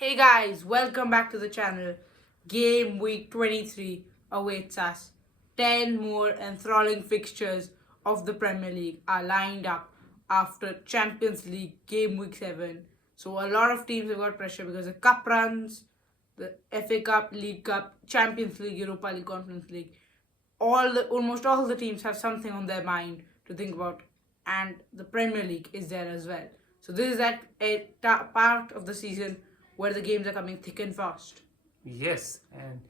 Hey guys, welcome back to the channel. Game week 23 awaits us. 10 more enthralling fixtures of the Premier League are lined up after Champions League game week 7. So a lot of teams have got pressure because the cup runs, the FA Cup, League Cup, Champions League, Europa League, Conference League. Almost all the teams have something on their mind to think about, and the Premier League is there as well. So this is part of the season where the games are coming thick and fast. Yes, and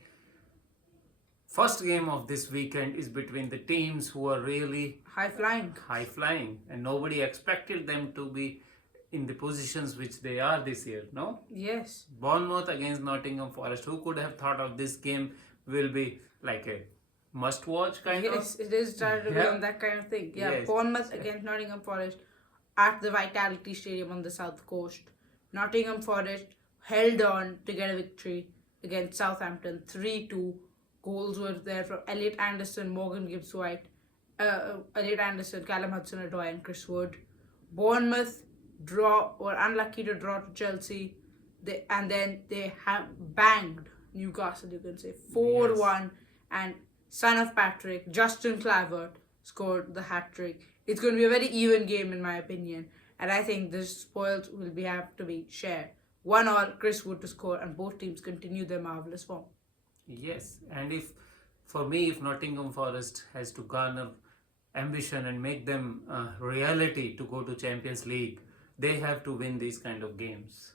first game of this weekend is between the teams who are really High flying. high flying, and nobody expected them to be in the positions which they are this year. No, Yes. Bournemouth against Nottingham Forest. Who could have thought of this game will be like a must-watch kind of? Yes, it is started to become that kind of thing. Yeah, Yes. Bournemouth against Nottingham Forest at the Vitality Stadium on the south coast. Nottingham Forest held on to get a victory against Southampton 3-2. Goals were there from Elliot Anderson, Morgan Gibbs-White, Elliot Anderson, Callum Hudson-Odoi and Chris Wood. Bournemouth were unlucky to draw to Chelsea. They have banged Newcastle, you can say, 4-1, and son of Patrick, Justin Kluivert, scored the hat-trick. It's going to be a very even game in my opinion, and I think the spoils will have to be shared. 1-1, Chris Wood to score, and both teams continue their marvellous form. Yes, and if Nottingham Forest has to garner ambition and make them reality to go to Champions League, they have to win these kind of games.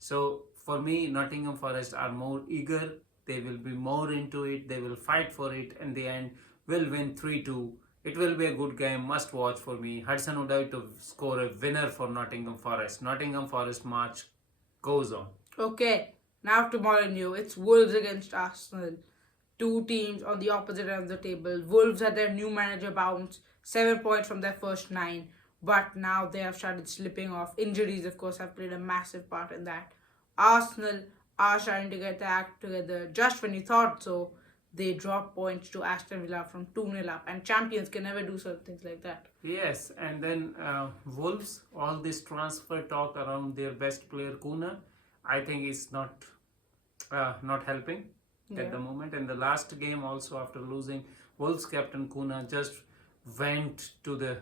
So for me, Nottingham Forest are more eager. They will be more into it. They will fight for it. In the end, will win 3-2. It will be a good game, must watch for me. Hudson-Odoi to score a winner for Nottingham Forest. Nottingham Forest march goes on. Okay, now to Mourinho. It's Wolves against Arsenal. Two teams on the opposite end of the table. Wolves had their new manager bounce, 7 points from their first 9, but now they have started slipping off. Injuries, of course, have played a massive part in that. Arsenal are starting to get their act together. Just when you thought so, they drop points to Aston Villa from 2-0 up, and champions can never do certain things like that. Yes, and then Wolves, all this transfer talk around their best player Kuna, I think is not helping at the moment. And the last game also, after losing, Wolves captain Kuna just went to the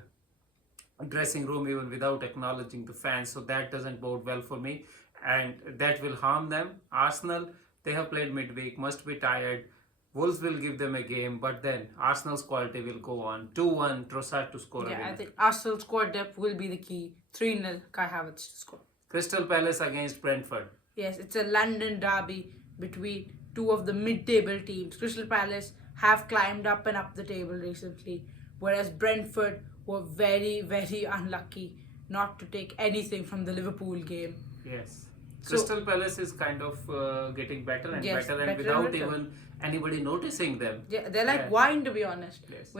dressing room even without acknowledging the fans, so that doesn't bode well for me, and that will harm them. Arsenal, they have played midweek, must be tired. Wolves will give them a game, but then Arsenal's quality will go on. 2-1, Trossard to score again. I think Arsenal's squad depth will be the key. 3-0, Kai Havertz to score. Crystal Palace against Brentford. Yes, it's a London derby between two of the mid-table teams. Crystal Palace have climbed up and up the table recently, whereas Brentford were very, very unlucky not to take anything from the Liverpool game. Yes. Crystal Palace is kind of getting better and better, and without even anybody noticing them. Yeah, they're like wine, to be honest. Yes.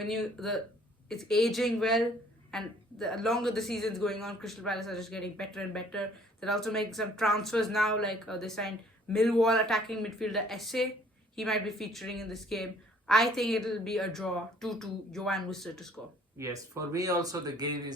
It's aging well, and the longer the season's going on, Crystal Palace are just getting better and better. They're also making some transfers now, like they signed Millwall attacking midfielder Esse. He might be featuring in this game. I think it'll be a draw, 2-2, Johan Wusser to score. Yes, for me also the game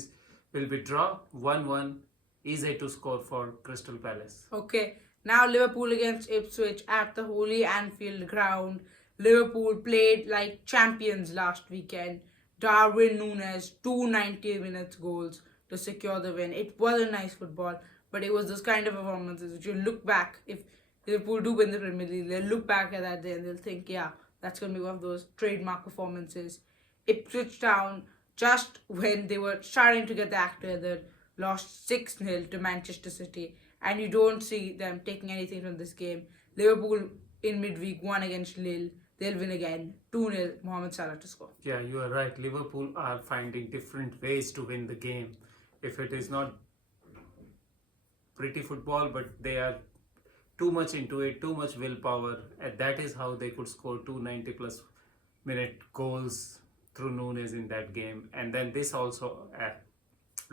will be draw, 1-1, easy to score for Crystal Palace. Okay, now Liverpool against Ipswich at the Holy Anfield ground. Liverpool played like champions last weekend. Darwin Núñez, 290 minutes goals to secure the win. It wasn't nice football, but it was those kind of performances which you look back, if Liverpool do win the Premier League, they'll look back at that day and they'll think, yeah, that's going to be one of those trademark performances. Ipswich Town, just when they were starting to get the act together, lost 6-0 to Manchester City, and you don't see them taking anything from this game. Liverpool in midweek won against Lille. They'll win again, 2-0, Mohamed Salah to score. Yeah, you are right. Liverpool are finding different ways to win the game. If it is not pretty football, but they are too much into it, too much willpower, and that is how they could score 290 plus minute goals through Núñez in that game. And then this also,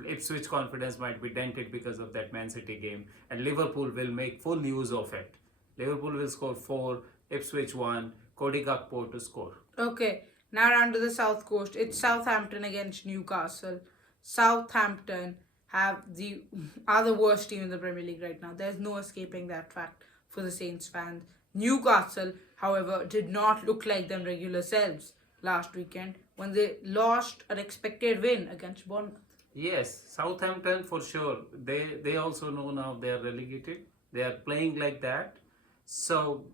Ipswich confidence might be dented because of that Man City game, and Liverpool will make full use of it. Liverpool will score 4, Ipswich 1, Cody Gakpo to score. Okay, now down to the south coast. It's Southampton against Newcastle. Southampton are the worst team in the Premier League right now. There's no escaping that fact for the Saints fans. Newcastle, however, did not look like them regular selves last weekend when they lost an expected win against Bournemouth. Yes, Southampton for sure. They also know now they are relegated. They are playing like that. So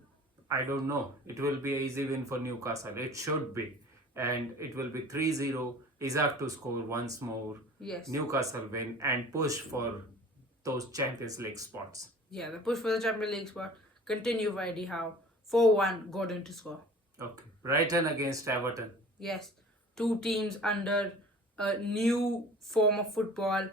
I don't know. It will be an easy win for Newcastle. It should be. And it will be 3-0. Isaac to score once more. Yes. Newcastle win and push for those Champions League spots. Yeah, the push for the Champions League spot continue by Eddie Howe. 4-1 Gordon to score. Okay. Brighton against Everton. Yes, two teams under a new form of football.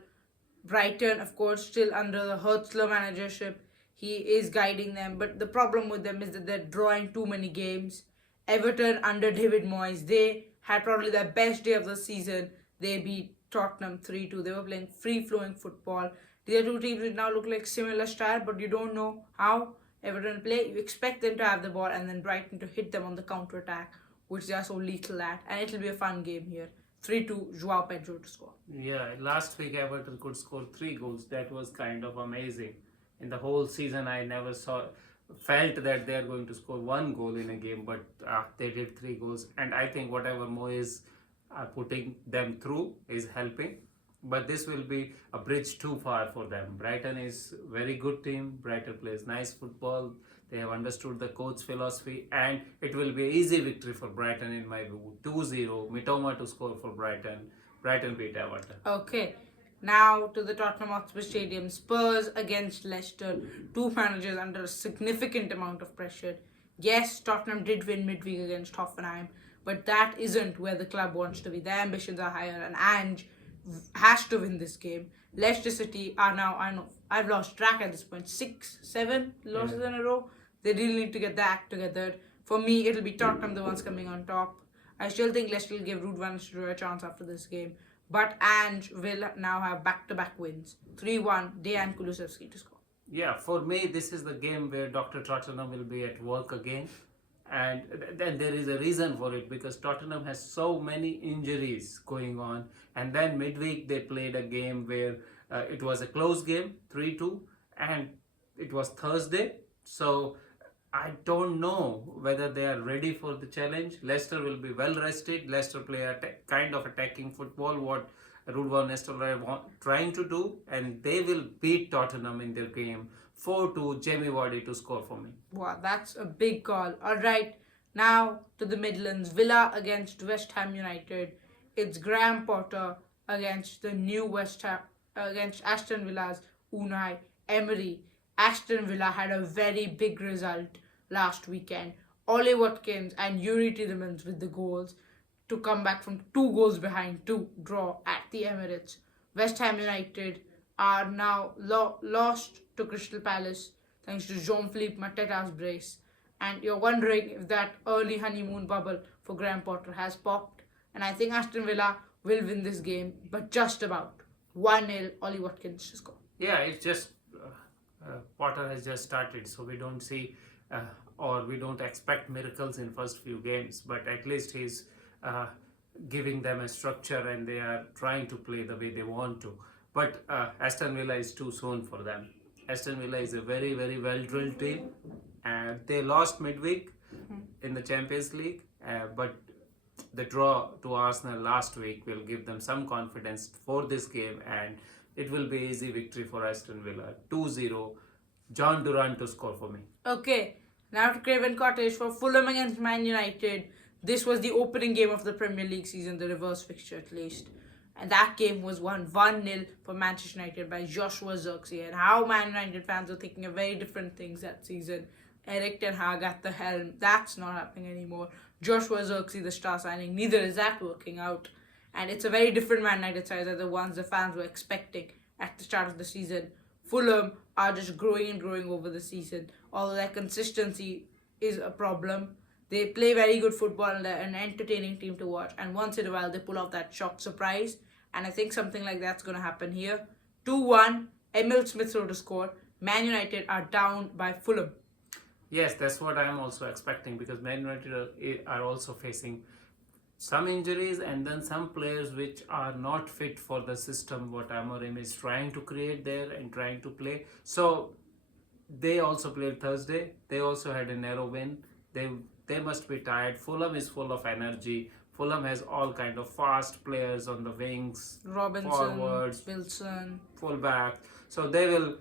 Brighton, of course, still under the Hertzler managership. He is guiding them, but the problem with them is that they're drawing too many games. Everton under David Moyes, they had probably their best day of the season. They beat Tottenham 3-2. They were playing free-flowing football. These are two teams which now look like similar style, but you don't know how Everton play. You expect them to have the ball and then Brighton to hit them on the counter-attack, which they are so lethal at. And it'll be a fun game here. 3-2, Joao Pedro to score. Yeah, last week Everton could score 3 goals. That was kind of amazing. In the whole season, I never felt that they are going to score 1 goal in a game, but they did 3 goals. And I think whatever Moyes are putting them through is helping. But this will be a bridge too far for them. Brighton is a very good team. Brighton plays nice football. They have understood the coach philosophy, and it will be an easy victory for Brighton in my view. 2-0, Mitoma to score for Brighton. Brighton beat Everton. Okay, now to the Tottenham Hotspur Stadium. Spurs against Leicester. Two managers under a significant amount of pressure. Yes, Tottenham did win midweek against Hoffenheim, but that isn't where the club wants to be. Their ambitions are higher, and Ange has to win this game. Leicester City are now, I know, I've lost track at this point, 6, 7 losses in a row. They really need to get their act together. For me, it'll be Tottenham the ones coming on top. I still think Leicester will give Ruud van Nistelrooy a chance after this game. But Ange will now have back-to-back wins. 3-1, Dejan Kulusevski to score. Yeah, for me, this is the game where Dr. Tottenham will be at work again. And then there is a reason for it, because Tottenham has so many injuries going on. And then midweek they played a game where it was a close game, 3-2, and it was Thursday. So I don't know whether they are ready for the challenge. Leicester will be well rested. Leicester play a kind of attacking football, what Ruud van Nistelrooy trying to do, and they will beat Tottenham in their game. 4-2, Jamie Vardy to score for me. Wow, that's a big call. Alright, now to the Midlands. Villa against West Ham United. It's Graham Potter against the new West Ham, against Aston Villa's Unai Emery. Aston Villa had a very big result last weekend. Ollie Watkins and Yuri Tielemans with the goals to come back from 2 goals behind to draw at the Emirates. West Ham United are now lost to Crystal Palace thanks to Jean-Philippe Mateta's brace. And you're wondering if that early honeymoon bubble for Graham Potter has popped. And I think Aston Villa will win this game, but just about. 1-0, Ollie Watkins to score. Yeah, it's just Potter has just started, so we don't see or we don't expect miracles in first few games, but at least he's giving them a structure and they are trying to play the way they want to. But Aston Villa is too soon for them. Aston Villa is a very, very well-drilled team, and they lost midweek in the Champions League, but the draw to Arsenal last week will give them some confidence for this game, and it will be easy victory for Aston Villa. 2-0, John Duran to score for me. Okay, now to Craven Cottage for Fulham against Man United. This was the opening game of the Premier League season, the reverse fixture at least. And that game was won 1-0 for Manchester United by Joshua Zirkzee. And how Man United fans were thinking of very different things that season. Eric Ten Hag at the helm, that's not happening anymore. Joshua Zirkzee, the star signing, neither is that working out. And it's a very different Man United side than the ones the fans were expecting at the start of the season. Fulham are just growing and growing over the season, although their consistency is a problem. They play very good football and they're an entertaining team to watch. And once in a while, they pull off that shock surprise. And I think something like that's going to happen here. 2-1, Emil Smith Rowe to score. Man United are down by Fulham. Yes, that's what I am also expecting, because Man United are also facing some injuries and then some players which are not fit for the system what Amorim is trying to create there and trying to play. So they also played Thursday. They also had a narrow win. They must be tired. Fulham is full of energy. Fulham has all kind of fast players on the wings, Robinson, forwards, Wilson. fullback. So they will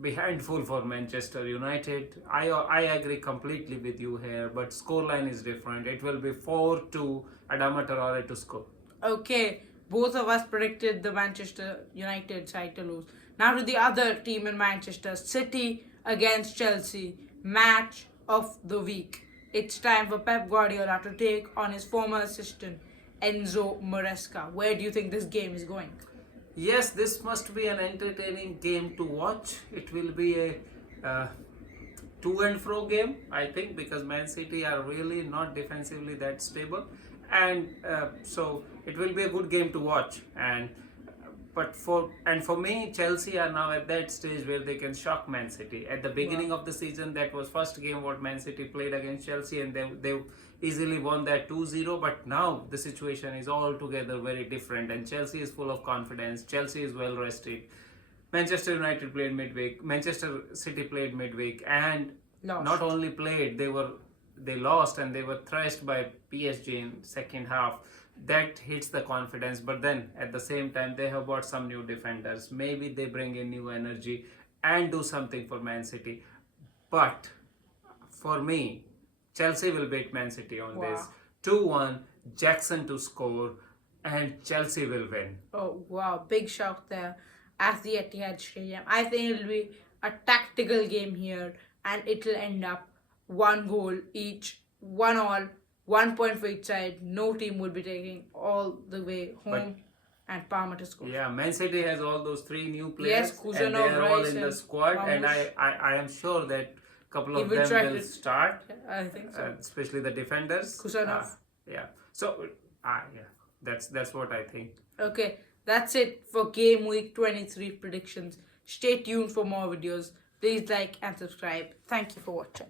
be handful for Manchester United. I agree completely with you here, but scoreline is different. It will be 4-2 Adama Traore to score. Okay, both of us predicted the Manchester United side to lose. Now to the other team in Manchester, City against Chelsea, match of the week. It's time for Pep Guardiola to take on his former assistant Enzo Maresca. Where do you think this game is going? Yes, this must be an entertaining game to watch. It will be a to and fro game, I think, because Man City are really not defensively that stable, and so it will be a good game to watch. And for me, Chelsea are now at that stage where they can shock Man City. At the beginning of the season, that was first game what Man City played against Chelsea, and they easily won that 2-0. But now the situation is altogether very different, and Chelsea is full of confidence. Chelsea is well rested. Manchester United played midweek. Manchester City played midweek, and not only played, they lost and they were thrashed by PSG in second half. That hits the confidence, but then at the same time they have bought some new defenders. Maybe they bring in new energy and do something for Man City. But for me, Chelsea will beat Man City on this 2-1. Jackson to score, and Chelsea will win. Oh wow, big shout there at the Etihad Stadium. I think it'll be a tactical game here, and it'll end up 1 goal each, 1-1. 1 point for each side. No team will be taking all the way home, and Palmer to score. Yeah, Man City has all those 3 new players, Yes, Kusanov, and they are all Rice in the and squad, and Mamush. I am sure that couple He of will them try will to- start, I think so. especially the defenders. Kusanov. Yeah. So yeah, that's what I think. Okay, that's it for Game Week 23 predictions. Stay tuned for more videos. Please like and subscribe. Thank you for watching.